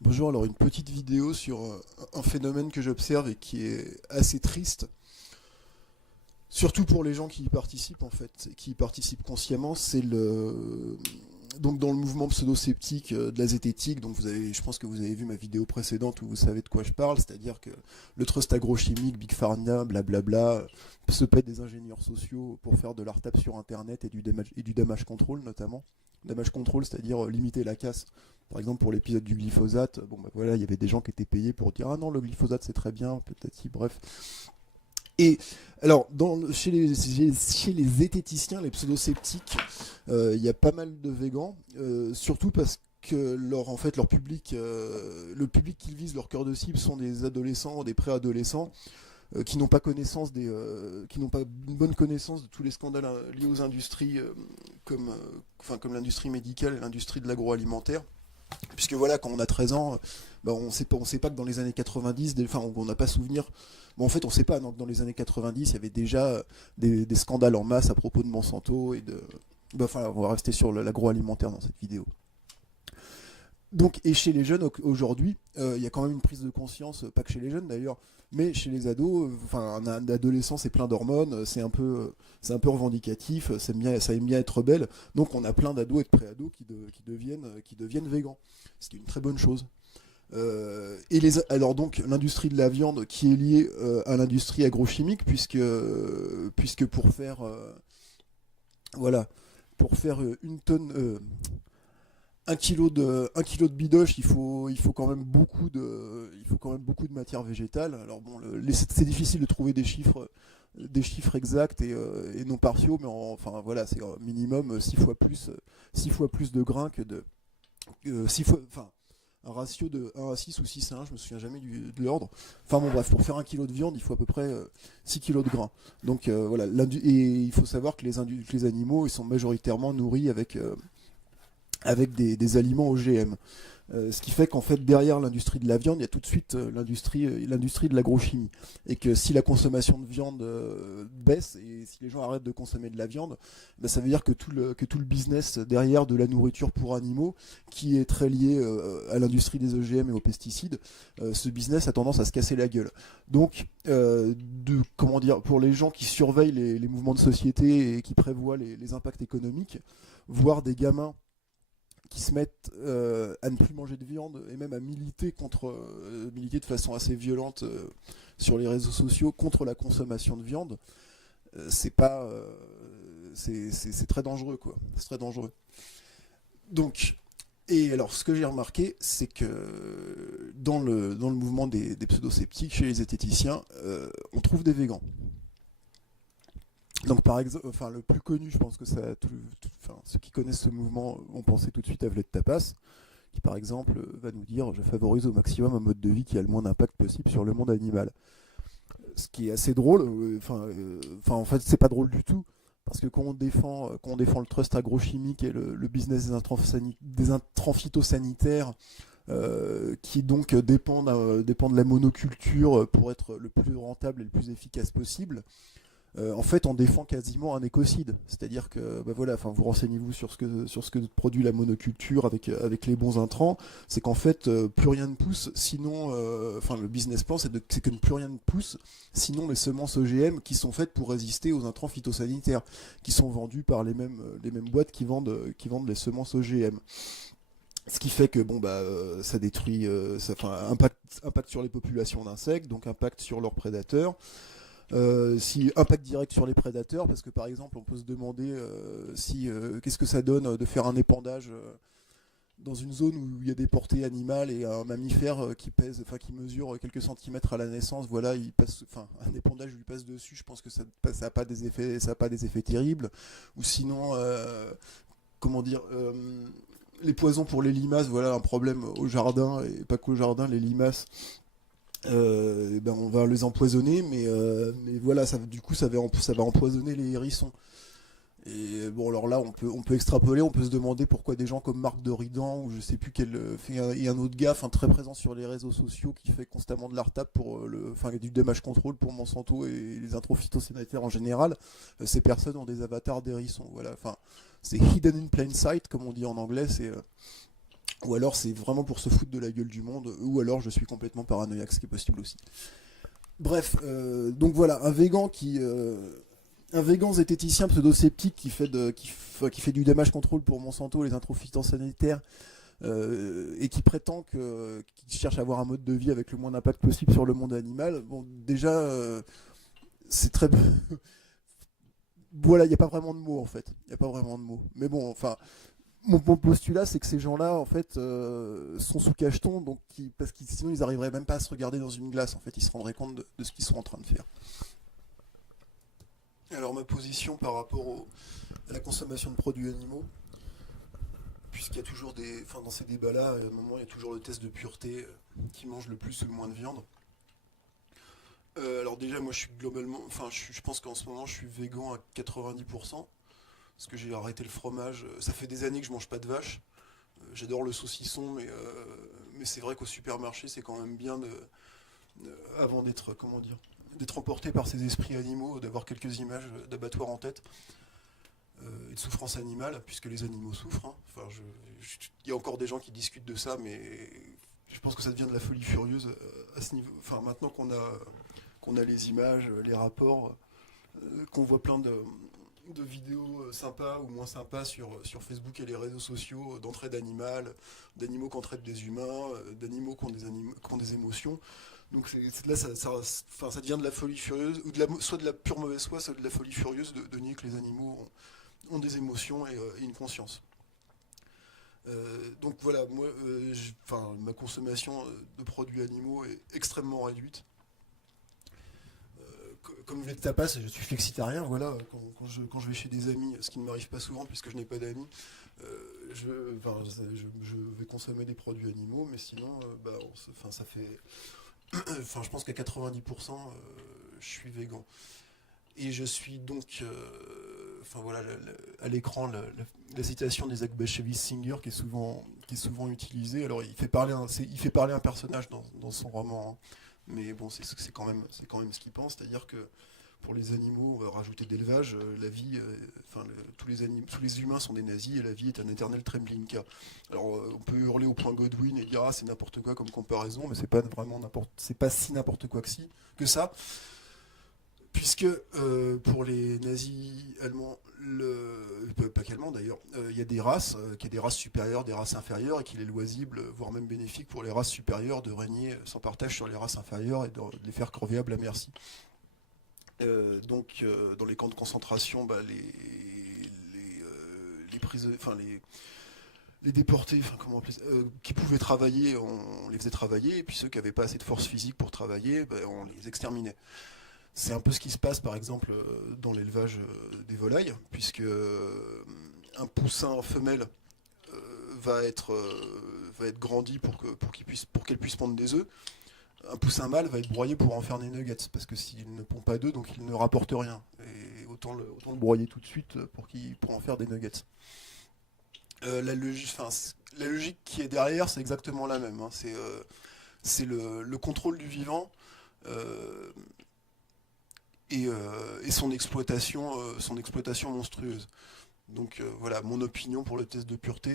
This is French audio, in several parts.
Bonjour, alors une petite vidéo sur un phénomène que j'observe et qui est assez triste, surtout pour les gens qui y participent en fait, et qui y participent consciemment, c'est le... Donc dans le mouvement pseudo-sceptique de la zététique, donc je pense que vous avez vu ma vidéo précédente où vous savez de quoi je parle, c'est-à-dire que le trust agrochimique, Big Pharma, blablabla, se paie des ingénieurs sociaux pour faire de l'art tape sur internet et du damage control notamment. Damage control, c'est-à-dire limiter la casse. Par exemple, pour l'épisode du glyphosate, bon bah voilà, il y avait des gens qui étaient payés pour dire ah non, le glyphosate c'est très bien, peut-être si, bref. Et alors, chez les zététiciens, les pseudo-sceptiques, il y a pas mal de végans, surtout parce que en fait, leur public, le public qu'ils visent, leur cœur de cible, sont des adolescents, des préadolescents, qui n'ont pas qui n'ont pas une bonne connaissance de tous les scandales liés aux industries, comme l'industrie médicale et l'industrie de l'agroalimentaire. Puisque voilà, quand on a 13 ans, bah, on sait pas que dans les années 90, enfin on n'a pas souvenir. Bon, en fait, on sait pas, donc dans les années 90, il y avait déjà des scandales en masse à propos de Monsanto et de. Bah, enfin, on va rester sur l'agroalimentaire dans cette vidéo. Donc, et chez les jeunes aujourd'hui, il y a quand même une prise de conscience, pas que chez les jeunes d'ailleurs, mais chez les ados, enfin un adolescent c'est plein d'hormones, c'est un peu revendicatif, ça aime bien être rebelle, donc on a plein d'ados et de pré-ados qui deviennent végans, ce qui est une très bonne chose. Alors donc l'industrie de la viande qui est liée à l'industrie agrochimique, puisque voilà, pour faire une tonne, un kilo de bidoche, il faut quand même beaucoup de matière végétale. Alors bon, c'est difficile de trouver des chiffres exacts et non partiaux, mais enfin voilà, c'est un minimum 6 fois plus de grains que de 6 fois, enfin un ratio de 1 à 6 ou 6 à 1, je me souviens jamais de l'ordre. Enfin bon bref, pour faire un kilo de viande, il faut à peu près 6 kilos de grains. Donc voilà, et il faut savoir que que les animaux, ils sont majoritairement nourris avec des aliments OGM. Ce qui fait qu'en fait, derrière l'industrie de la viande, il y a tout de suite l'industrie de l'agrochimie. Et que si la consommation de viande baisse et si les gens arrêtent de consommer de la viande, bah, ça veut dire que tout le business derrière de la nourriture pour animaux, qui est très lié à l'industrie des OGM et aux pesticides, ce business a tendance à se casser la gueule. Donc, comment dire, pour les gens qui surveillent les mouvements de société et qui prévoient les impacts économiques, voir des gamins qui se mettent à ne plus manger de viande et même à militer de façon assez violente sur les réseaux sociaux contre la consommation de viande, c'est pas c'est très dangereux quoi. C'est très dangereux. Donc et alors ce que j'ai remarqué, c'est que dans le mouvement des pseudo-sceptiques chez les zététiciens, on trouve des végans. Donc par exemple, enfin le plus connu, je pense que enfin, ceux qui connaissent ce mouvement ont pensé tout de suite à Vled Tapas, qui par exemple va nous dire je favorise au maximum un mode de vie qui a le moins d'impact possible sur le monde animal. Ce qui est assez drôle, en fait c'est pas drôle du tout, parce que quand on défend le trust agrochimique et le business des intrants phytosanitaires, qui donc dépend de la monoculture pour être le plus rentable et le plus efficace possible, en fait, on défend quasiment un écocide. C'est-à-dire que, bah voilà, enfin, vous renseignez-vous sur ce que produit la monoculture avec les bons intrants. C'est qu'en fait, plus rien ne pousse, sinon, enfin, le business plan, c'est que plus rien ne pousse, sinon les semences OGM qui sont faites pour résister aux intrants phytosanitaires, qui sont vendus par les mêmes boîtes qui vendent les semences OGM. Ce qui fait que bon bah ça détruit, enfin, impact sur les populations d'insectes, donc impact sur leurs prédateurs. Si impact direct sur les prédateurs, parce que par exemple on peut se demander si qu'est-ce que ça donne de faire un épandage dans une zone où il y a des portées animales et un mammifère qui mesure quelques centimètres à la naissance, voilà, enfin un épandage lui passe dessus, je pense que ça a pas ça a pas des effets terribles. Ou sinon, comment dire, les poisons pour les limaces, voilà un problème au jardin et pas qu'au jardin, les limaces ben on va les empoisonner, mais voilà, du coup ça va empoisonner les hérissons. Et bon, alors là, on peut extrapoler, on peut se demander pourquoi des gens comme Marc Doridan, ou je sais plus quel, et un autre gars, enfin, très présent sur les réseaux sociaux, qui fait constamment de l'art-tap pour enfin, du damage control pour Monsanto et les intros phytosanitaires en général, ces personnes ont des avatars d'hérissons, voilà, enfin, c'est hidden in plain sight, comme on dit en anglais, ou alors c'est vraiment pour se foutre de la gueule du monde, ou alors je suis complètement paranoïaque, ce qui est possible aussi. Bref, donc voilà, un végan zététicien pseudo-sceptique qui fait du damage control pour Monsanto, les intros phytosanitaires, et qui prétend qu'il cherche à avoir un mode de vie avec le moins d'impact possible sur le monde animal. Bon, déjà, c'est très... voilà, il n'y a pas vraiment de mots en fait. Il n'y a pas vraiment de mots. Mais bon, enfin, mon postulat, c'est que ces gens-là, en fait, sont sous cacheton, parce que sinon ils n'arriveraient même pas à se regarder dans une glace. En fait, ils se rendraient compte de ce qu'ils sont en train de faire. Alors ma position par rapport à la consommation de produits animaux, puisqu'il y a toujours enfin dans ces débats-là, à un moment il y a toujours le test de pureté, qui mange le plus ou le moins de viande. Alors déjà moi je suis globalement, enfin je pense qu'en ce moment je suis végan à 90%, parce que j'ai arrêté le fromage. Ça fait des années que je mange pas de vache. J'adore le saucisson, mais c'est vrai qu'au supermarché c'est quand même bien avant d'être, comment dire, d'être emporté par ces esprits animaux, d'avoir quelques images d'abattoirs en tête, et de souffrance animale, puisque les animaux souffrent, hein. Enfin, il y a encore des gens qui discutent de ça, mais je pense que ça devient de la folie furieuse à ce niveau. Enfin, maintenant qu'on a les images, les rapports, qu'on voit plein de vidéos sympas ou moins sympas sur Facebook et les réseaux sociaux d'entraide animale, d'animaux qui entraident des humains, d'animaux qui ont des émotions. Donc là, enfin, ça devient de la folie furieuse, ou soit de la pure mauvaise foi, soit de la folie furieuse de nier que les animaux ont des émotions et une conscience. Donc voilà, moi, enfin, ma consommation de produits animaux est extrêmement réduite. Comme je l'ai de tapas, je suis flexitarien, voilà, quand je vais chez des amis, ce qui ne m'arrive pas souvent puisque je n'ai pas d'amis, enfin, je vais consommer des produits animaux, mais sinon, bah, enfin, ça fait... Enfin, je pense qu'à 90%, je suis végan. Et je suis donc, enfin voilà, à l'écran, la citation d'Isaac Bashevis Singer qui est souvent utilisée. Alors, il fait parler un personnage dans son roman, hein. Mais bon, c'est quand même ce qu'il pense, c'est-à-dire que pour les animaux, on va rajouter d'élevage, la vie, enfin, tous les humains sont des nazis et la vie est un éternel Treblinka. Alors, on peut hurler au point Godwin et dire ah c'est n'importe quoi comme comparaison, mais c'est pas si n'importe quoi que ça, puisque pour les nazis allemands, pas qu'allemands d'ailleurs, il y a des races, qu'il y a des races supérieures, des races inférieures, et qu'il est loisible, voire même bénéfique pour les races supérieures de régner sans partage sur les races inférieures et de les faire crever à bas merci. Donc dans les camps de concentration, bah, les prisonniers, enfin les déportés, enfin comment appeler ça, qui pouvaient travailler, on les faisait travailler, et puis ceux qui n'avaient pas assez de force physique pour travailler, bah, on les exterminait. C'est un peu ce qui se passe par exemple dans l'élevage des volailles, puisque un poussin femelle va être grandi pour qu'elle puisse pondre des œufs. Un poussin mâle va être broyé pour en faire des nuggets, parce que s'il ne pond pas d'œufs, donc il ne rapporte rien. Et autant le broyer tout de suite pour en faire des nuggets. La logique qui est derrière, c'est exactement la même, hein. C'est le contrôle du vivant, euh, et son exploitation monstrueuse. Donc voilà, mon opinion pour le test de pureté,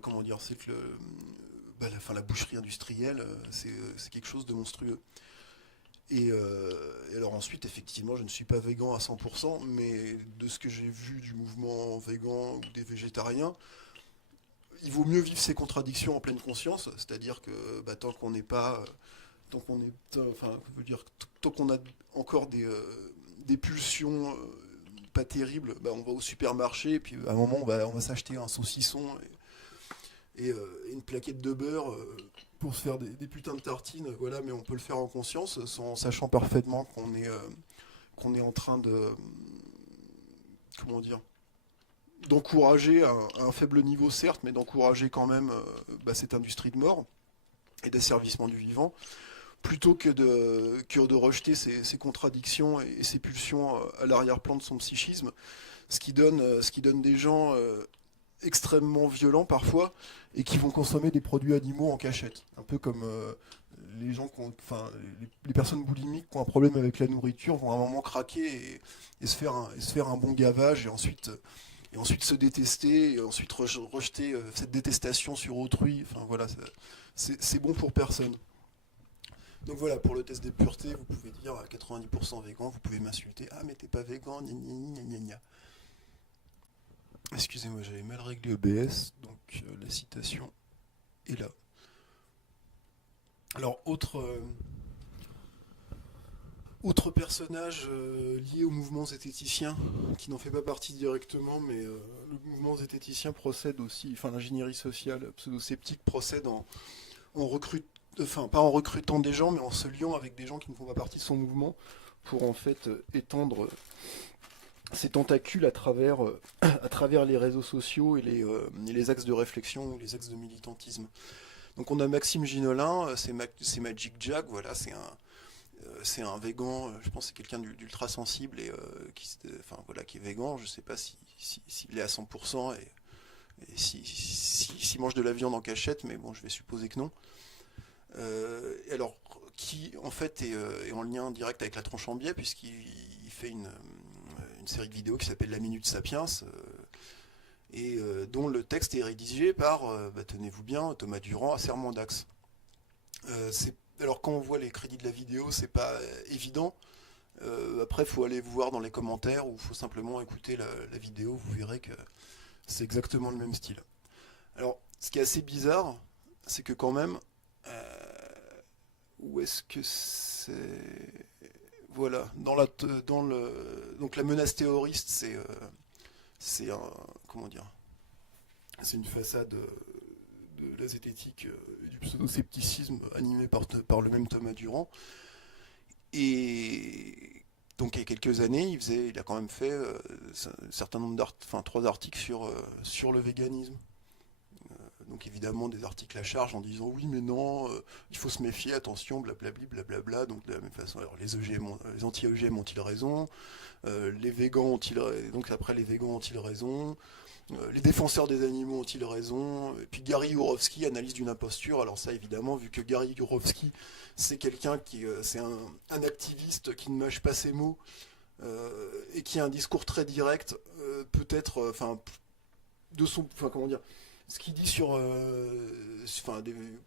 comment dire, c'est que bah, la boucherie industrielle, c'est quelque chose de monstrueux. Et alors ensuite, effectivement, je ne suis pas végan à 100%, mais de ce que j'ai vu du mouvement végan ou des végétariens, il vaut mieux vivre ces contradictions en pleine conscience, c'est-à-dire que bah, tant qu'on est, enfin, je veux dire, tant qu'on a encore des pulsions pas terribles, bah, on va au supermarché et puis à un moment on va s'acheter un saucisson et une plaquette de beurre pour se faire des putains de tartines, voilà, mais on peut le faire en conscience, en sachant parfaitement qu'on est en train de, comment dire, d'encourager à un faible niveau certes, mais d'encourager quand même bah, cette industrie de mort et d'asservissement du vivant, plutôt que de rejeter ces contradictions et ces pulsions à l'arrière-plan de son psychisme, ce qui donne des gens extrêmement violents parfois et qui vont consommer des produits animaux en cachette. Un peu comme les gens enfin, les personnes boulimiques qui ont un problème avec la nourriture vont à un moment craquer et se faire un bon gavage et ensuite se détester, et ensuite rejeter cette détestation sur autrui. Enfin voilà, c'est bon pour personne. Donc voilà, pour le test des puretés, vous pouvez dire à 90% végan, vous pouvez m'insulter. Ah, mais t'es pas végan, gna gna gna gna gna. Excusez-moi, j'avais mal réglé OBS, donc la citation est là. Alors, autre personnage lié au mouvement zététicien, qui n'en fait pas partie directement, mais le mouvement zététicien procède aussi, enfin l'ingénierie sociale pseudo-sceptique procède enfin pas en recrutant des gens, mais en se liant avec des gens qui ne font pas partie de son mouvement, pour en fait étendre ses tentacules à travers les réseaux sociaux et les axes de réflexion, les axes de militantisme. Donc on a Maxime Ginolin, c'est Magic Jack, voilà, c'est un végan, je pense que c'est quelqu'un d'ultra sensible et enfin, voilà, qui est végan, je sais pas s'il est à 100% et s'il mange de la viande en cachette, mais bon, je vais supposer que non. Et alors, qui en fait est en lien direct avec la tronche en biais, puisqu'il fait une série de vidéos qui s'appelle La Minute Sapiens, et dont le texte est rédigé par, tenez-vous bien, Thomas Durand à Serment d'Axe. Alors quand on voit les crédits de la vidéo, c'est pas évident. Après, il faut aller voir dans les commentaires ou il faut simplement écouter la vidéo, vous verrez que c'est exactement le même style. Alors, ce qui est assez bizarre, c'est que quand même, où est-ce que c'est... Voilà, donc la menace terroriste, c'est un... Comment dire? C'est une façade de la zététique et du pseudo-scepticisme animé par le même Thomas Durand. Et donc il y a quelques années, il a quand même fait un certain nombre d'articles, enfin 3 articles sur le véganisme. Donc évidemment des articles à charge en disant oui mais non, il faut se méfier, attention, blablabli, blablabla. Donc de la même façon, alors les anti-OGM ont-ils raison, les végans ont-ils donc après les végans ont-ils raison, les défenseurs des animaux ont-ils raison, et puis Gary Yourofsky, analyse d'une imposture. Alors ça évidemment, vu que Gary Yourofsky c'est quelqu'un c'est un activiste qui ne mâche pas ses mots et qui a un discours très direct, peut-être, enfin enfin comment dire, ce qu'il dit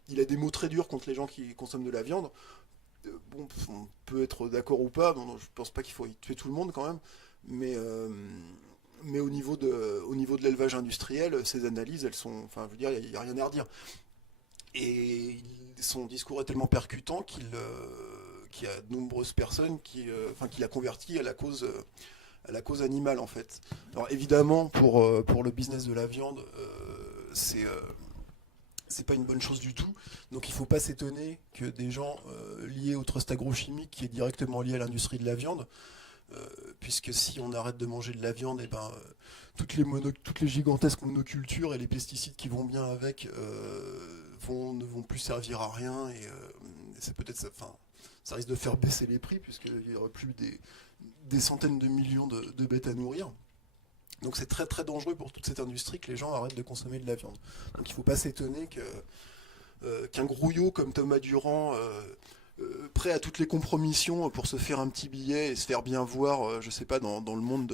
il a des mots très durs contre les gens qui consomment de la viande. Bon, on peut être d'accord ou pas, bon, je pense pas qu'il faut y tuer tout le monde quand même, mais au niveau de l'élevage industriel, ces analyses, elles sont, enfin, je veux dire, il n'y a rien à redire. Et son discours est tellement percutant qu'il y a de nombreuses personnes qu'il a converti à la cause animale en fait. Alors évidemment, pour le business de la viande, c'est pas une bonne chose du tout. Donc il faut pas s'étonner que des gens liés au trust agrochimique, qui est directement lié à l'industrie de la viande, puisque si on arrête de manger de la viande, et ben toutes les gigantesques monocultures et les pesticides qui vont bien avec ne vont plus servir à rien, et c'est peut-être enfin, ça risque de faire baisser les prix puisqu'il n'y aura plus des centaines de millions de bêtes à nourrir. Donc c'est très très dangereux pour toute cette industrie que les gens arrêtent de consommer de la viande. Donc il ne faut pas s'étonner qu'un grouillot comme Thomas Durand, prêt à toutes les compromissions pour se faire un petit billet et se faire bien voir, je sais pas, dans le monde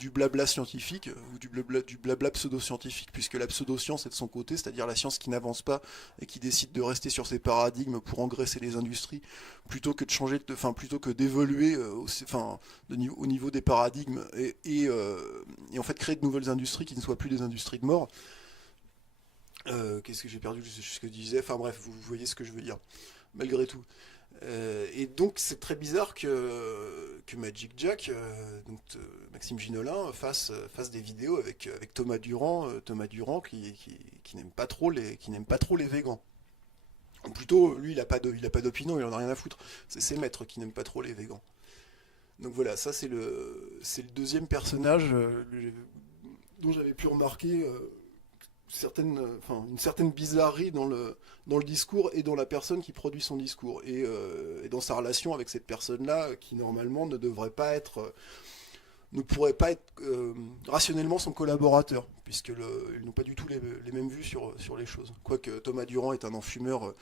du blabla scientifique ou du blabla pseudo-scientifique, puisque la pseudo-science est de son côté, c'est-à-dire la science qui n'avance pas et qui décide de rester sur ses paradigmes pour engraisser les industries, plutôt que de changer, plutôt que d'évoluer au niveau des paradigmes et en fait créer de nouvelles industries qui ne soient plus des industries de mort. Qu'est-ce que j'ai perdu, je sais ce que je disais, enfin bref, vous voyez ce que je veux dire, malgré tout. Et donc c'est très bizarre que Magic Jack, Maxime Ginolin, fasse des vidéos avec Thomas Durand, qui n'aime pas trop les végans. Ou plutôt, lui, il a pas d'opinion, il en a rien à foutre. C'est ses maîtres qui n'aiment pas trop les végans. Donc voilà, ça c'est le deuxième personnage dont j'avais pu remarquer une certaine bizarrerie dans le discours et dans la personne qui produit son discours et dans sa relation avec cette personne-là qui normalement ne pourrait pas être rationnellement son collaborateur, puisqu'ils n'ont pas du tout les mêmes vues sur les choses. Quoique Thomas Durand est un enfumeur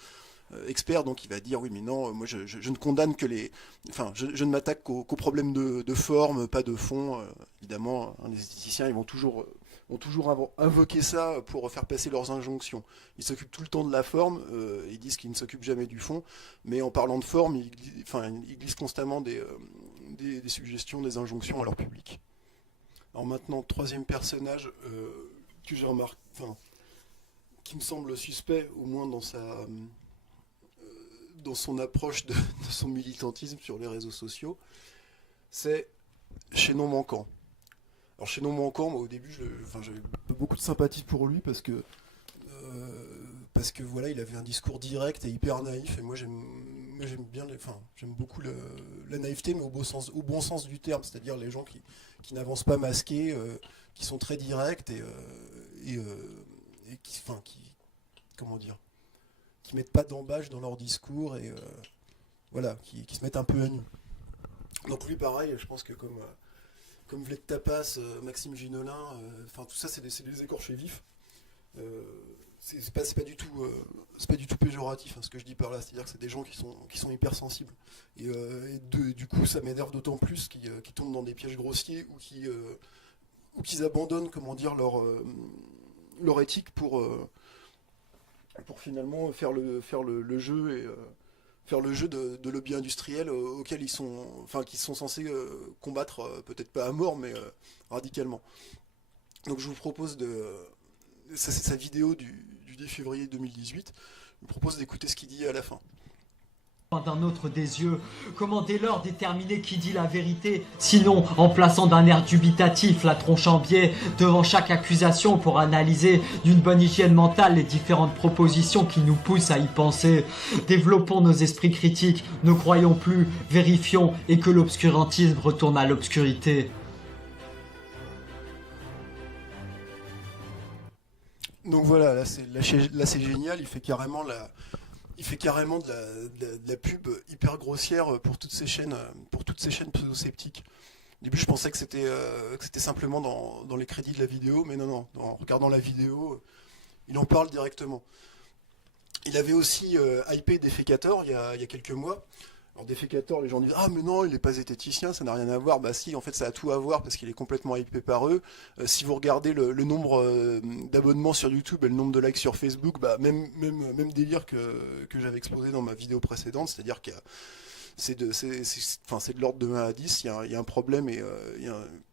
expert, donc il va dire oui mais non, moi je ne condamne que je ne m'attaque qu'aux problèmes de forme, pas de fond. Évidemment, les esthéticiens ils vont toujours ont toujours invoqué ça pour faire passer leurs injonctions. Ils s'occupent tout le temps de la forme, ils disent qu'ils ne s'occupent jamais du fond, mais en parlant de forme, ils glissent constamment des suggestions, des injonctions à leur public. Alors maintenant, troisième personnage que j'ai remarqué, qui me semble suspect, au moins dans son approche de son militantisme sur les réseaux sociaux, c'est Chaînon Manquant. Alors Chaînon Manquant, moi au début, j'avais beaucoup de sympathie pour lui parce que voilà, il avait un discours direct et hyper naïf. Et moi j'aime bien, j'aime beaucoup la naïveté, mais au bon sens du terme, c'est-à-dire les gens qui n'avancent pas masqués, qui sont très directs et comment dire, qui mettent pas d'embâche dans leur discours et voilà, qui se mettent un peu à nu. Donc lui pareil, je pense que comme Vlet Tapas, Maxime Ginolin, tout ça c'est des écorchés vifs. C'est pas du tout péjoratif, ce que je dis par là, c'est-à-dire que c'est des gens qui sont hypersensibles. Du coup ça m'énerve d'autant plus qu'ils tombent dans des pièges grossiers ou qu'ils abandonnent, comment dire, leur éthique pour finalement faire le jeu et faire le jeu de lobby industriel auquel qu'ils sont censés combattre, peut-être pas à mort, mais radicalement. Donc je vous propose ça c'est sa vidéo du 10 février 2018, je vous propose d'écouter ce qu'il dit à la fin. D'un autre des yeux. Comment dès lors déterminer qui dit la vérité, sinon en plaçant d'un air dubitatif la tronche en biais devant chaque accusation pour analyser d'une bonne hygiène mentale les différentes propositions qui nous poussent à y penser. Développons nos esprits critiques, ne croyons plus, vérifions et que l'obscurantisme retourne à l'obscurité. Donc voilà, là c'est génial, il fait carrément de la pub hyper grossière pour toutes ces chaînes pseudo-sceptiques. Au début, je pensais que c'était simplement dans les crédits de la vidéo, mais non, en regardant la vidéo, il en parle directement. Il avait aussi hypé Defecator il y a quelques mois. Alors Defecator, les gens disent « Ah mais non, il n'est pas zététicien, ça n'a rien à voir ». Bah si, en fait ça a tout à voir parce qu'il est complètement hypé par eux. Si vous regardez le nombre d'abonnements sur YouTube et le nombre de likes sur Facebook, bah même délire que j'avais exposé dans ma vidéo précédente, c'est-à-dire que c'est de l'ordre de 1 à 10, il y a un problème et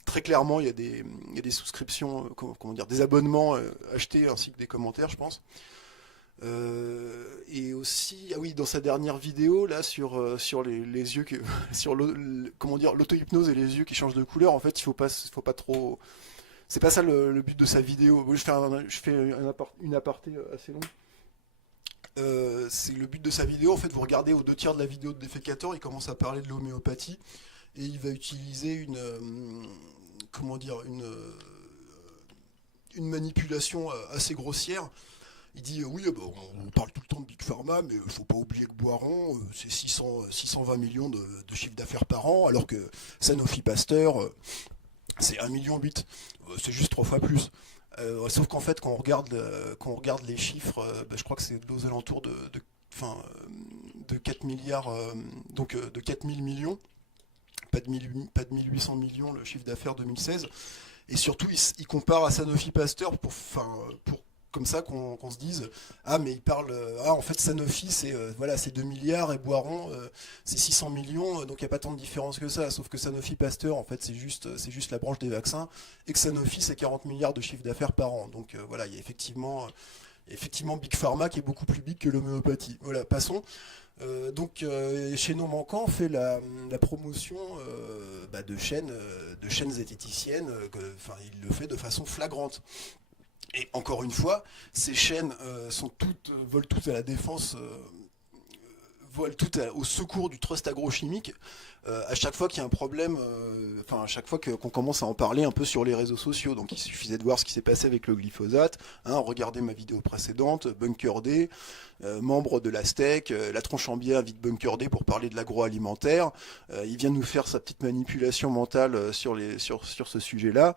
très clairement il y a des souscriptions, comment dire, des abonnements achetés ainsi que des commentaires, je pense. Et aussi, ah oui, dans sa dernière vidéo là sur les yeux sur comment dire, l'auto-hypnose et les yeux qui changent de couleur, en fait il faut pas trop, c'est pas ça le but de sa vidéo. Je fais une aparté assez longue. C'est le but de sa vidéo, en fait vous regardez aux 2 tiers de la vidéo de Defecator, il commence à parler de l'homéopathie et il va utiliser comment dire, une manipulation assez grossière. Il dit oui, on parle tout le temps de Big Pharma, mais il faut pas oublier que Boiron, c'est 620 millions de chiffre d'affaires par an, alors que Sanofi Pasteur, c'est 1,8 million. C'est juste 3 fois plus. Sauf qu'en fait, quand on regarde les chiffres, je crois que c'est aux alentours de 4 milliards, donc de 4000 millions, pas de 1800 millions le chiffre d'affaires 2016. Et surtout, il compare à Sanofi Pasteur pour comme ça qu'on se dise mais il parle en fait Sanofi c'est 2 milliards et Boiron c'est 600 millions, donc il n'y a pas tant de différence que ça, sauf que Sanofi Pasteur en fait c'est juste la branche des vaccins et que Sanofi c'est 40 milliards de chiffre d'affaires par an, donc voilà, il y a effectivement Big Pharma qui est beaucoup plus big que l'homéopathie. Voilà, passons. Chaînon Manquant fait la promotion de chaînes zététiciennes, il le fait de façon flagrante. Et encore une fois, ces chaînes volent toutes à la défense, volent toutes au secours du trust agrochimique. À chaque fois qu'il y a un problème, à chaque fois qu'on commence à en parler un peu sur les réseaux sociaux. Donc il suffisait de voir ce qui s'est passé avec le glyphosate. Regardez ma vidéo précédente, Bunker D, membre de l'Aztec, la tronche en biais invite Bunker D pour parler de l'agroalimentaire. Il vient nous faire sa petite manipulation mentale sur ce sujet-là.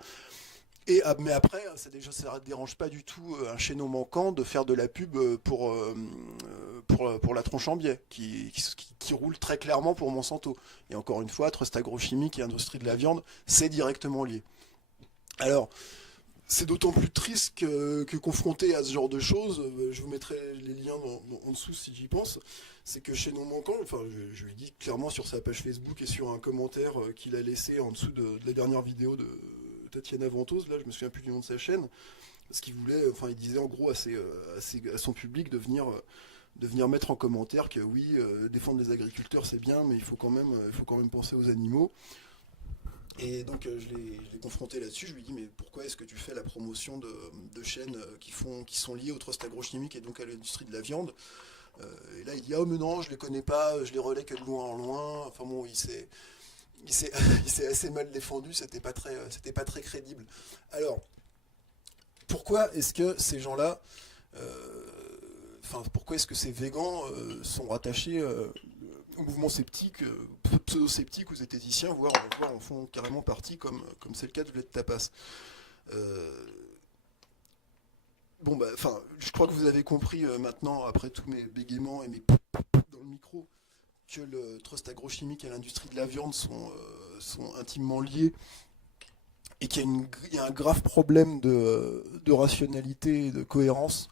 Mais après, ça ne dérange pas du tout un Chaînon Manquant de faire de la pub pour la tronche en biais, qui roule très clairement pour Monsanto. Et encore une fois, trust agrochimique et industrie de la viande, c'est directement lié. Alors, c'est d'autant plus triste que confronté à ce genre de choses, je vous mettrai les liens en dessous si j'y pense, c'est que chez Non Manquant, enfin je lui ai dit clairement sur sa page Facebook et sur un commentaire qu'il a laissé en dessous de la dernière vidéo de Tatiana Ventose, là je me souviens plus du nom de sa chaîne, parce qu'il voulait, enfin il disait en gros à son public de venir mettre en commentaire que oui, défendre les agriculteurs c'est bien, mais il faut quand même penser aux animaux. Et donc je l'ai confronté là-dessus, je lui ai dit mais pourquoi est-ce que tu fais la promotion de chaînes qui sont liées au trust agrochimique et donc à l'industrie de la viande. Et là il dit ah mais non je les connais pas, je les relais que de loin en loin, enfin bon il s'est il s'est assez mal défendu, c'était pas très crédible. Alors pourquoi est-ce que ces gens-là, pourquoi est-ce que ces végans sont rattachés au mouvement sceptique, pseudo-sceptique, aux zététiciens, voire en font carrément partie, comme c'est le cas de Vled Tapas. Bon, bah, je crois que vous avez compris maintenant, après tous mes bégaiements et mes dans le micro, que le trust agrochimique et l'industrie de la viande sont intimement liés et qu'il y a un grave problème de rationalité et de cohérence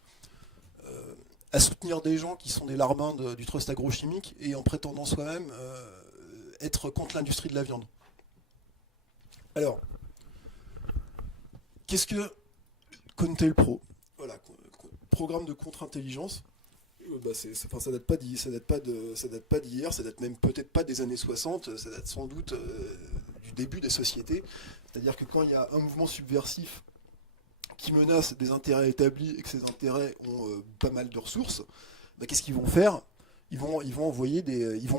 à soutenir des gens qui sont des larbins du trust agrochimique et en prétendant soi-même être contre l'industrie de la viande. Alors, qu'est-ce que Cointel Pro? Voilà, programme de contre-intelligence. Ça date pas d'hier, ça date même peut-être pas des années 60, ça date sans doute du début des sociétés. C'est-à-dire que quand il y a un mouvement subversif qui menace des intérêts établis et que ces intérêts ont pas mal de ressources, bah, qu'est-ce qu'ils vont faire? Ils vont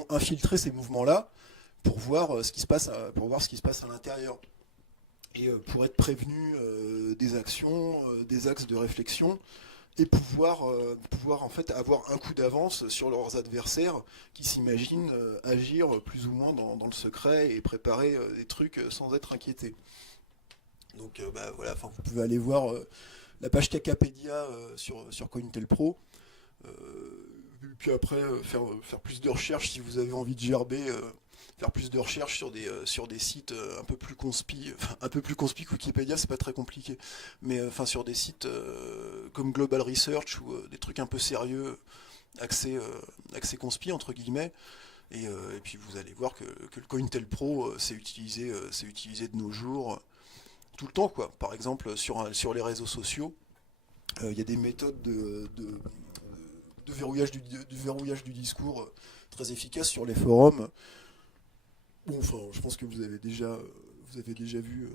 infiltrer ces mouvements-là pour voir ce qui se passe à l'intérieur. Et pour être prévenus des actions, des axes de réflexion, et pouvoir en fait avoir un coup d'avance sur leurs adversaires qui s'imaginent agir plus ou moins dans le secret et préparer des trucs sans être inquiétés. Donc voilà, vous pouvez aller voir la page Cacapédia sur Cointel Pro. Puis après faire plus de recherches si vous avez envie de gerber, faire plus de recherches sur des sites un peu plus conspi que Wikipédia, c'est pas très compliqué, mais sur des sites comme Global Research ou des trucs un peu sérieux, axés conspi entre guillemets. Et puis vous allez voir que le Cointel Pro c'est utilisé de nos jours tout le temps, quoi. Par exemple sur les réseaux sociaux, il y a des méthodes de verrouillage du discours très efficaces sur les forums. Bon, je pense que vous avez déjà vu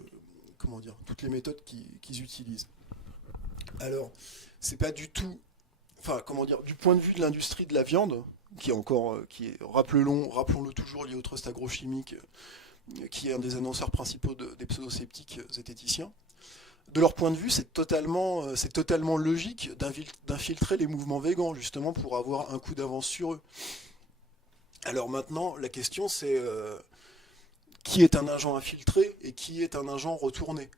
toutes les méthodes qu'ils utilisent. Alors, c'est pas du tout, du point de vue de l'industrie de la viande, qui est, rappelons-le toujours, lié au trust agrochimique, qui est un des annonceurs principaux des pseudo-sceptiques zététiciens. De leur point de vue, c'est totalement logique d'infiltrer les mouvements végans, justement pour avoir un coup d'avance sur eux. Alors maintenant, la question c'est qui est un agent infiltré et qui est un agent retourné.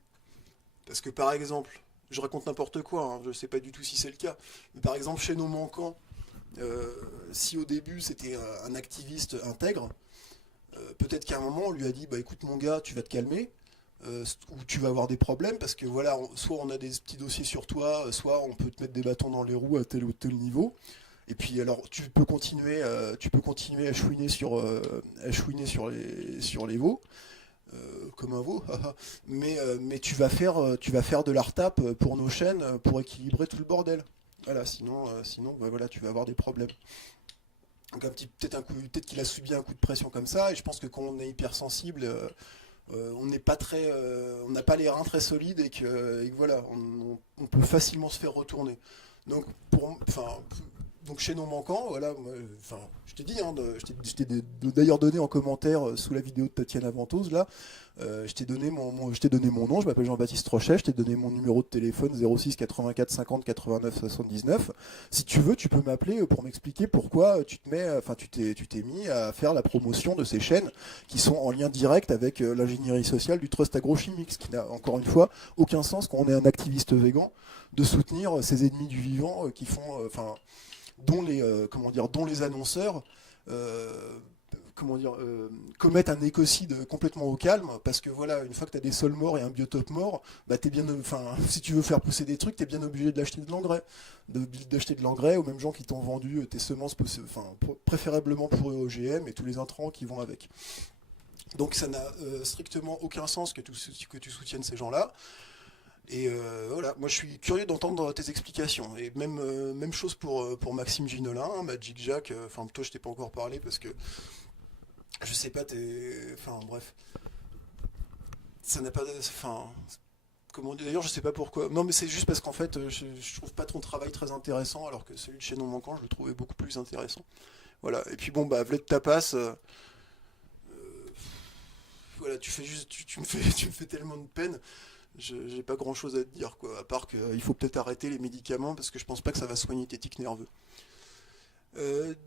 Parce que par exemple, je raconte n'importe quoi, hein, je ne sais pas du tout si c'est le cas, mais par exemple chez Non Manquant, si au début c'était un activiste intègre, peut-être qu'à un moment on lui a dit bah écoute mon gars, tu vas te calmer, ou tu vas avoir des problèmes parce que voilà, soit on a des petits dossiers sur toi, soit on peut te mettre des bâtons dans les roues à tel ou tel niveau. Et puis alors tu peux continuer à chouiner sur les veaux, comme un veau, mais tu vas faire de la retape pour nos chaînes pour équilibrer tout le bordel. Voilà, sinon voilà, tu vas avoir des problèmes. Donc peut-être qu'il a subi un coup de pression comme ça, et je pense que quand on est hypersensible, on n'a pas les reins très solides et que voilà, on peut facilement se faire retourner. Donc donc chez Non Manquant, voilà, je t'ai dit, hein, je t'ai d'ailleurs donné en commentaire sous la vidéo de Tatiana Ventose, là, je t'ai donné mon nom, je m'appelle Jean-Baptiste Rochet, je t'ai donné mon numéro de téléphone 06 84 50 89 79. Si tu veux, tu peux m'appeler pour m'expliquer pourquoi tu t'es mis à faire la promotion de ces chaînes qui sont en lien direct avec l'ingénierie sociale du trust agrochimique, ce qui n'a encore une fois aucun sens quand on est un activiste végan de soutenir ces ennemis du vivant qui font, dont les annonceurs comment dire, commettent un écocide complètement au calme, parce que voilà, une fois que tu as des sols morts et un biotope mort, bah t'es bien, enfin, si tu veux faire pousser des trucs, t'es bien obligé d'acheter de l'engrais, d'acheter de l'engrais aux mêmes gens qui t'ont vendu tes semences, enfin, préférablement pour OGM et tous les intrants qui vont avec. Donc ça n'a strictement aucun sens que tu soutiennes ces gens-là. Et voilà, moi je suis curieux d'entendre tes explications. Et même chose pour Maxime Ginolin, hein, Magic Jack. Enfin, toi je t'ai pas encore parlé parce que je sais pas, enfin bref. Ça n'a pas. Enfin. Comment dire, d'ailleurs, je sais pas pourquoi. Non, mais c'est juste parce qu'en fait, je trouve pas ton travail très intéressant, alors que celui de Chaînon Manquant, je le trouvais beaucoup plus intéressant. Voilà. Et puis bon, bah, Vled Tapas. Voilà, tu me fais tellement de peine. J'ai pas grand chose à te dire, quoi. À part qu'il faut peut-être arrêter les médicaments parce que je pense pas que ça va soigner tes tics nerveux.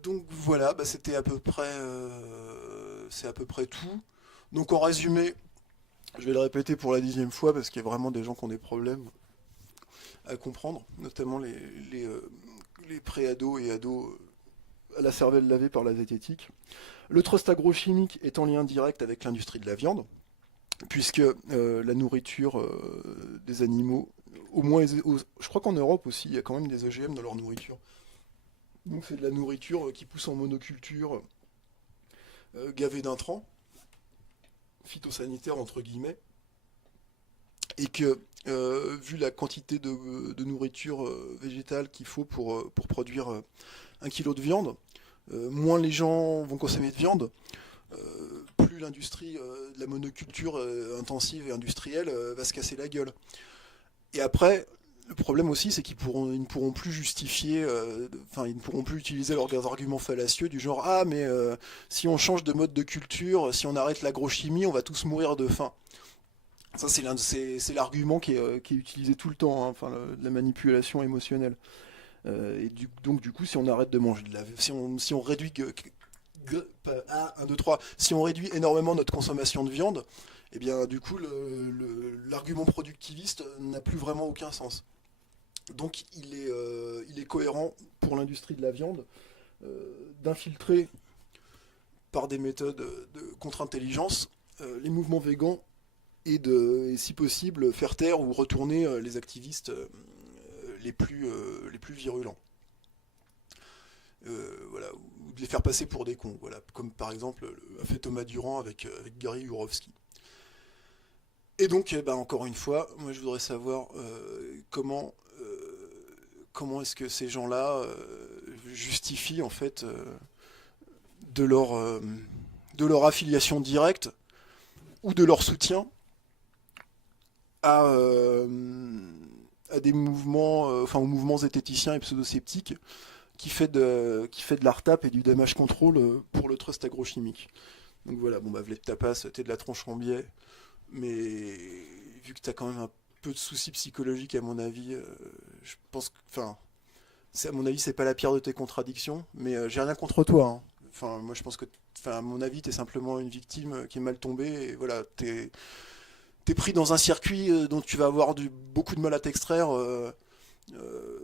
Donc voilà, bah, c'est à peu près tout. Donc en résumé, je vais le répéter pour la 10e fois parce qu'il y a vraiment des gens qui ont des problèmes à comprendre, notamment les pré-ados et ados à la cervelle lavée par la zététique. Le trust agrochimique est en lien direct avec l'industrie de la viande, puisque la nourriture des animaux, je crois qu'en Europe aussi, il y a quand même des OGM dans leur nourriture. Donc c'est de la nourriture qui pousse en monoculture, gavée d'intrants, phytosanitaires entre guillemets, et que vu la quantité de nourriture végétale qu'il faut pour produire 1 kilo de viande, moins les gens vont consommer de viande, plus l'industrie de la monoculture intensive et industrielle va se casser la gueule. Et après, le problème aussi, c'est ils ne pourront plus justifier, ils ne pourront plus utiliser leurs arguments fallacieux du genre ah mais si on change de mode de culture, si on arrête l'agrochimie, on va tous mourir de faim. Ça c'est l'argument qui est utilisé tout le temps, hein, enfin la manipulation émotionnelle. Donc du coup, si on arrête de manger si on réduit si on réduit énormément notre consommation de viande, eh bien du coup l'argument productiviste n'a plus vraiment aucun sens. Donc il est cohérent pour l'industrie de la viande d'infiltrer par des méthodes de contre-intelligence les mouvements végans et si possible faire taire ou retourner les activistes les plus virulents. Voilà, ou de les faire passer pour des cons, voilà, comme par exemple a fait Thomas Durand avec Gary Yourofsky. Et donc, encore une fois, moi je voudrais savoir comment est-ce que ces gens-là justifient en fait de leur affiliation directe ou de leur soutien à des mouvements, aux mouvements zététiciens et pseudo-sceptiques qui fait de l'ARTAP et du damage control pour le trust agrochimique. Donc voilà, bon bah Vled Tapas, t'es de la tronche en biais, mais vu que t'as quand même un peu de soucis psychologiques à mon avis, je pense que, à mon avis c'est pas la pire de tes contradictions, mais j'ai rien contre toi, hein. Enfin, moi je pense que, à mon avis t'es simplement une victime qui est mal tombée, et voilà, t'es pris dans un circuit dont tu vas avoir beaucoup de mal à t'extraire.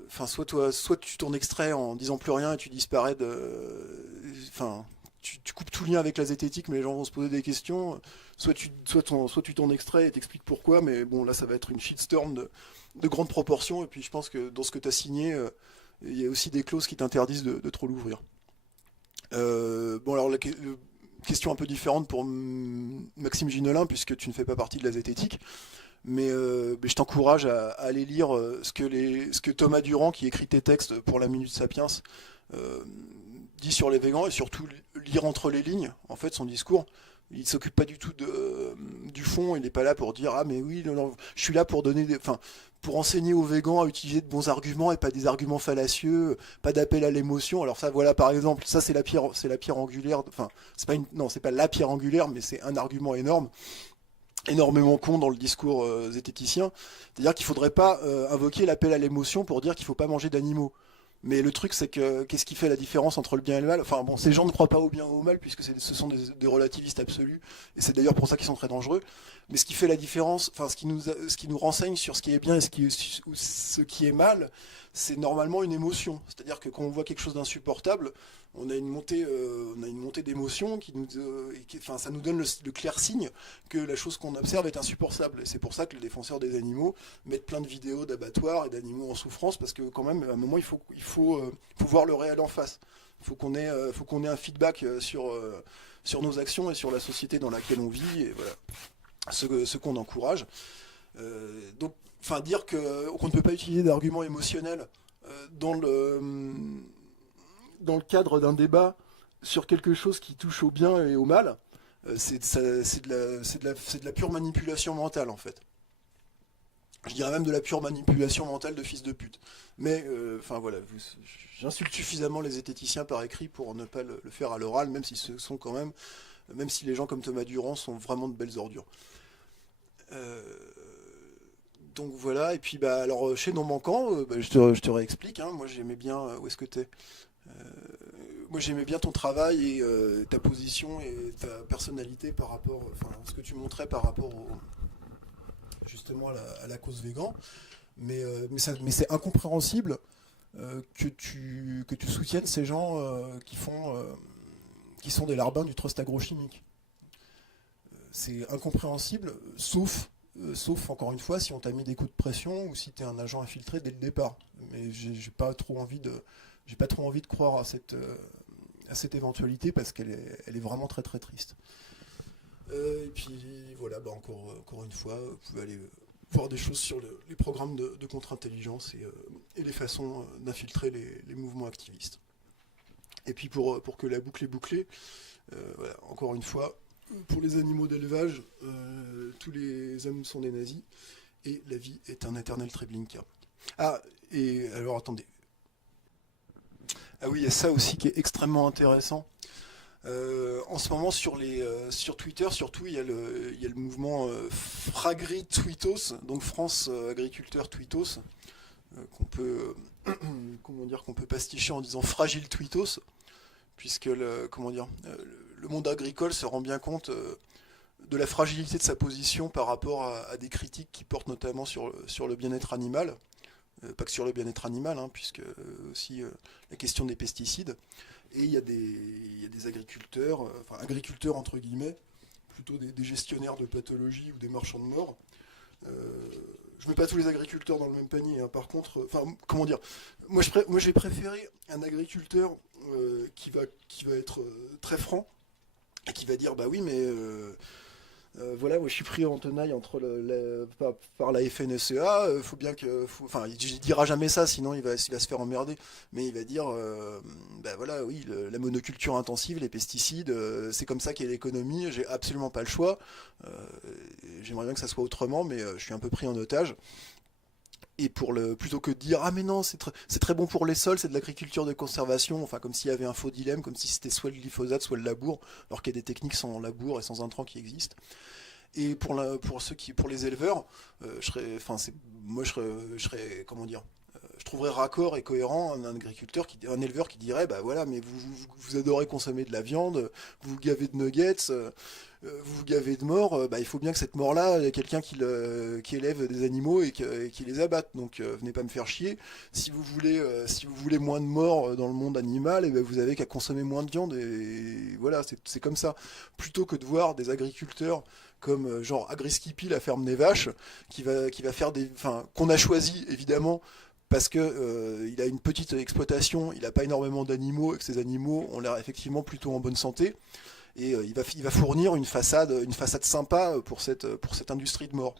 Soit tu t'en extrais en disant plus rien et tu disparais tu coupes tout lien avec la zététique, mais les gens vont se poser des questions. Soit tu t'en extrais et t'expliques pourquoi, mais bon, là ça va être une shitstorm de grande proportion. Et puis je pense que dans ce que t'as signé, il y a aussi des clauses qui t'interdisent de trop l'ouvrir. Bon, alors question un peu différente pour Maxime Ginolin, puisque tu ne fais pas partie de la zététique. Mais je t'encourage à aller lire ce que Thomas Durand, qui écrit tes textes pour la Minute Sapiens, dit sur les végans, et surtout lire entre les lignes, en fait, son discours. Il s'occupe pas du tout du fond, il n'est pas là pour dire ah mais oui, non, je suis là pour pour enseigner aux végans à utiliser de bons arguments et pas des arguments fallacieux, pas d'appel à l'émotion. Alors ça, voilà, par exemple, ça c'est la pierre angulaire, c'est pas la pierre angulaire, mais c'est un argument énormément con dans le discours zététicien, c'est-à-dire qu'il faudrait pas invoquer l'appel à l'émotion pour dire qu'il faut pas manger d'animaux. Mais le truc, c'est que qu'est-ce qui fait la différence entre le bien et le mal? Enfin bon, ces gens ne croient pas au bien ou au mal puisque ce sont des relativistes absolus, et c'est d'ailleurs pour ça qu'ils sont très dangereux. Mais ce qui fait la différence, ce qui nous renseigne sur ce qui est bien et ce qui est mal, c'est normalement une émotion. C'est-à-dire que quand on voit quelque chose d'insupportable, on a une montée d'émotion enfin, ça nous donne le clair signe que la chose qu'on observe est insupportable. Et c'est pour ça que les défenseurs des animaux mettent plein de vidéos d'abattoirs et d'animaux en souffrance, parce que quand même, à un moment, faut voir le réel en face. Il faut qu'on ait un feedback sur nos actions et sur la société dans laquelle on vit, et voilà, ce qu'on encourage. Donc, enfin, dire qu'on ne peut pas utiliser d'arguments émotionnels dans le cadre d'un débat sur quelque chose qui touche au bien et au mal, c'est de la pure manipulation mentale, en fait. Je dirais même de la pure manipulation mentale de fils de pute. Mais, enfin voilà, j'insulte suffisamment les zététiciens par écrit pour ne pas le faire à l'oral, même si même si les gens comme Thomas Durand sont vraiment de belles ordures. Donc voilà, et puis bah alors chez Non Manquant, je te réexplique, hein, moi j'aimais bien, où est-ce que t'es moi j'aimais bien ton travail et ta position et ta personnalité par rapport, enfin ce que tu montrais par rapport justement à la cause végan, mais c'est incompréhensible que tu soutiennes ces gens qui sont des larbins du trust agrochimique. C'est incompréhensible, sauf encore une fois si on t'a mis des coups de pression ou si t'es un agent infiltré dès le départ. Mais j'ai pas trop envie de croire à cette éventualité, parce qu'elle est vraiment très très triste. Et puis voilà, bah encore une fois, vous pouvez aller voir des choses sur les programmes de contre-intelligence et les façons d'infiltrer les mouvements activistes. Et puis pour que la boucle est bouclée, voilà, encore une fois, pour les animaux d'élevage, tous les hommes sont des nazis, et la vie est un éternel Treblinka. Ah, et alors attendez. Ah oui, il y a ça aussi qui est extrêmement intéressant. En ce moment sur Twitter, surtout, il y a le mouvement Fragri Tweetos, donc France Agriculteur Tweetos, qu'on peut qu'on peut pasticher en disant Fragile Tweetos, puisque le monde agricole se rend bien compte de la fragilité de sa position par rapport à des critiques qui portent notamment sur le bien-être animal. Pas que sur le bien-être animal, hein, puisque aussi la question des pesticides. Et il y a des agriculteurs, enfin agriculteurs entre guillemets, plutôt des gestionnaires de pathologies ou des marchands de mort. Je mets pas tous les agriculteurs dans le même panier, hein. Par contre, comment dire, moi j'ai préféré un agriculteur qui va être très franc et qui va dire bah oui, mais voilà, moi je suis pris en tenaille par la FNSEA, faut bien enfin, il dira jamais ça, sinon il va se faire emmerder, mais il va dire, bah voilà, oui, la monoculture intensive, les pesticides, c'est comme ça qu'est l'économie, j'ai absolument pas le choix, j'aimerais bien que ça soit autrement, mais je suis un peu pris en otage. Et plutôt que de dire ah mais non, c'est très bon pour les sols, c'est de l'agriculture de conservation, enfin comme s'il y avait un faux dilemme, comme si c'était soit le glyphosate soit le labour, alors qu'il y a des techniques sans labour et sans intrants qui existent. Et pour les éleveurs, je serais comment dire, je trouverais raccord et cohérent un éleveur qui dirait bah voilà, mais vous adorez consommer de la viande, vous vous gavez de nuggets, vous vous gavez de morts, bah il faut bien que cette mort-là, il y a quelqu'un qui élève des animaux et qui les abatte. Donc venez pas me faire chier. Si vous voulez moins de morts dans le monde animal, et ben vous avez qu'à consommer moins de viande, et voilà, c'est comme ça. Plutôt que de voir des agriculteurs comme genre Agriskippy, la ferme des vaches, qui va faire qu'on a choisi évidemment parce que il a une petite exploitation, il n'a pas énormément d'animaux et que ces animaux ont l'air effectivement plutôt en bonne santé. Et il va fournir une façade sympa pour cette industrie de mort.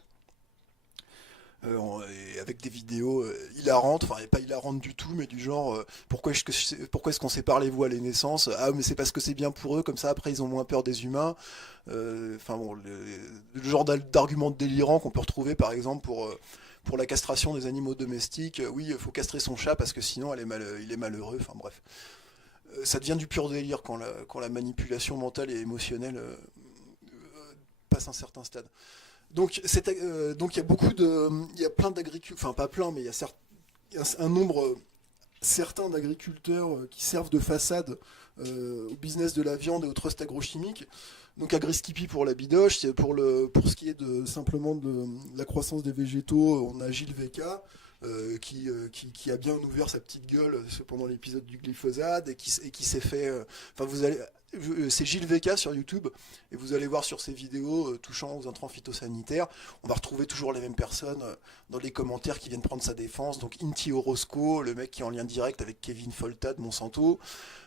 Et avec des vidéos hilarantes, enfin pas hilarantes du tout, mais du genre pourquoi est-ce qu'on sépare les voix à les naissances? Ah mais c'est parce que c'est bien pour eux, comme ça après ils ont moins peur des humains. Enfin bon, le genre d'argument délirant qu'on peut retrouver par exemple pour la castration des animaux domestiques. Oui, il faut castrer son chat parce que sinon il est malheureux. Enfin bref. Ça devient du pur délire quand la manipulation mentale et émotionnelle passe un certain stade. Donc il y a plein d'agriculteurs, enfin pas plein, mais il y a un nombre certain d'agriculteurs qui servent de façade au business de la viande et au trust agrochimique. Donc Agriskippy pour la bidoche, pour ce qui est simplement de la croissance des végétaux, on a Gilles VK. qui a bien ouvert sa petite gueule pendant l'épisode du glyphosate et qui s'est fait. Enfin, vous allez. C'est Gilles VK sur YouTube, et vous allez voir sur ses vidéos touchant aux intrants phytosanitaires, on va retrouver toujours les mêmes personnes dans les commentaires qui viennent prendre sa défense. Donc Inti Orozco, le mec qui est en lien direct avec Kevin Folta de Monsanto,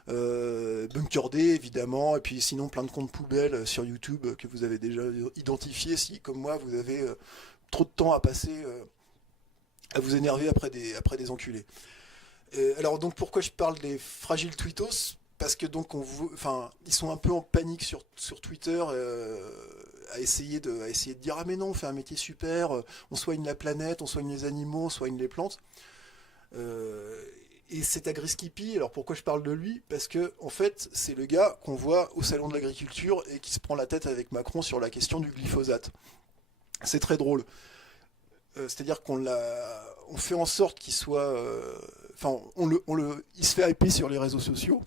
Bunker D évidemment, et puis sinon plein de comptes poubelles sur YouTube que vous avez déjà identifiés si, comme moi, vous avez trop de temps à passer à vous énerver après des enculés. Alors donc pourquoi je parle des fragiles tweetos? Parce que donc ils sont un peu en panique sur Twitter, à essayer de dire ah mais non, on fait un métier super, on soigne la planète, on soigne les animaux, on soigne les plantes. Et c'est Agriskippy. Alors pourquoi je parle de lui? Parce que en fait c'est le gars qu'on voit au salon de l'agriculture et qui se prend la tête avec Macron sur la question du glyphosate. C'est très drôle. C'est-à-dire on fait en sorte qu'il soit, il se fait hyper sur les réseaux sociaux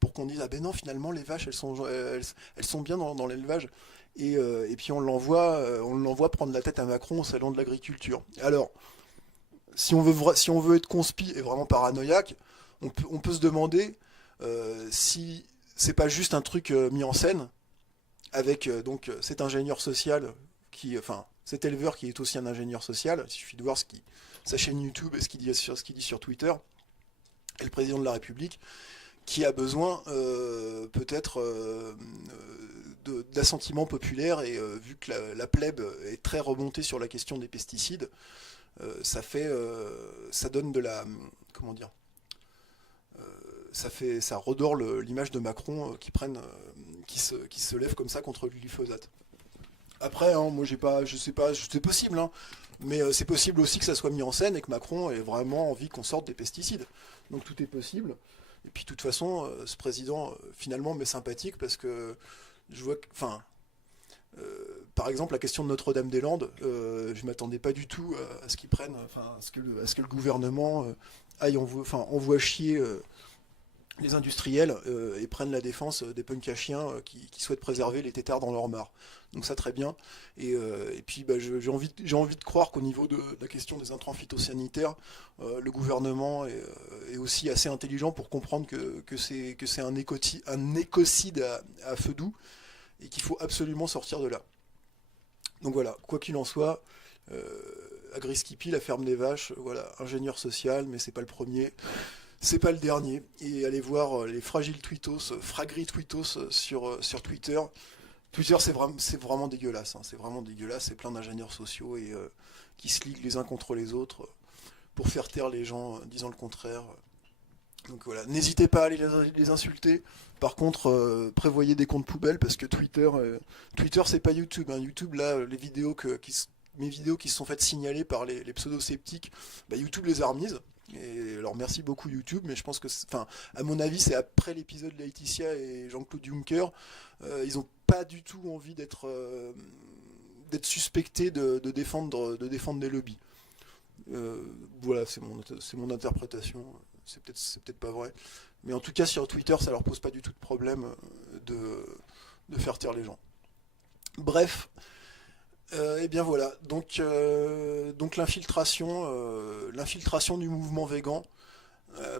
pour qu'on dise ah ben non, finalement les vaches elles sont bien dans l'élevage, et puis on l'envoie prendre la tête à Macron au salon de l'agriculture. Alors si on veut être conspi et vraiment paranoïaque, on peut se demander si c'est pas juste un truc mis en scène avec donc cet ingénieur social cet éleveur qui est aussi un ingénieur social. Il suffit de voir sa chaîne YouTube et ce qu'il dit sur Twitter, et le président de la République qui a besoin peut-être d'assentiment populaire, et vu que la plèbe est très remontée sur la question des pesticides, ça donne de la, comment dire, ça redore l'image de Macron qui se lève comme ça contre le glyphosate. Après, hein, moi je sais pas, c'est possible, hein, mais c'est possible aussi que ça soit mis en scène et que Macron ait vraiment envie qu'on sorte des pesticides. Donc tout est possible. Et puis de toute façon, ce président finalement m'est sympathique parce que je vois que, par exemple, la question de Notre-Dame-des-Landes, je m'attendais pas du tout à ce qu'ils prennent, à ce que le gouvernement envoie chier les industriels et prennent la défense des punks à chiens qui souhaitent préserver les têtards dans leur mare. Donc ça, très bien. Et puis j'ai envie de croire qu'au niveau de la question des intrants phytosanitaires, le gouvernement est aussi assez intelligent pour comprendre que c'est un écocide à feu doux, et qu'il faut absolument sortir de là. Donc voilà, quoi qu'il en soit, Agriskippy, la ferme des vaches, voilà, ingénieur social, mais c'est pas le premier. C'est pas le dernier. Et allez voir les fragiles tweetos, fragri tweetos sur Twitter. Twitter, c'est vraiment dégueulasse. Hein. C'est vraiment dégueulasse. C'est plein d'ingénieurs sociaux et qui se liguent les uns contre les autres pour faire taire les gens disant le contraire. Donc voilà, n'hésitez pas à aller les insulter. Par contre, prévoyez des comptes poubelles, parce que Twitter, c'est pas YouTube. Hein. YouTube, là, mes vidéos qui se sont faites signaler par les pseudo-sceptiques, YouTube les a remises. Et alors merci beaucoup YouTube, mais je pense que, à mon avis, c'est après l'épisode de Laetitia et Jean-Claude Juncker, ils ont pas du tout envie d'être suspectés de défendre des lobbies. Voilà, c'est mon interprétation. C'est peut-être pas vrai, mais en tout cas sur Twitter, ça leur pose pas du tout de problème de faire taire les gens. Bref. Et bien voilà, donc l'infiltration du mouvement végan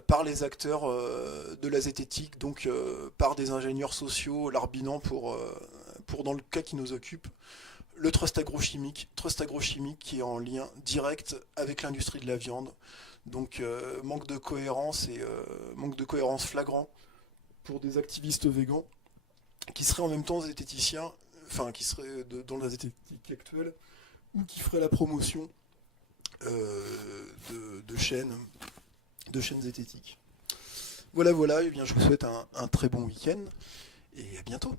par les acteurs de la zététique, donc par des ingénieurs sociaux larbinants pour dans le cas qui nous occupe, le trust agrochimique qui est en lien direct avec l'industrie de la viande. Donc manque de cohérence flagrant pour des activistes végans qui seraient en même temps zététiciens, qui seraient dans la zététique actuelle, ou qui feraient la promotion de chaînes zététiques. Voilà, et bien je vous souhaite un très bon week-end, et à bientôt.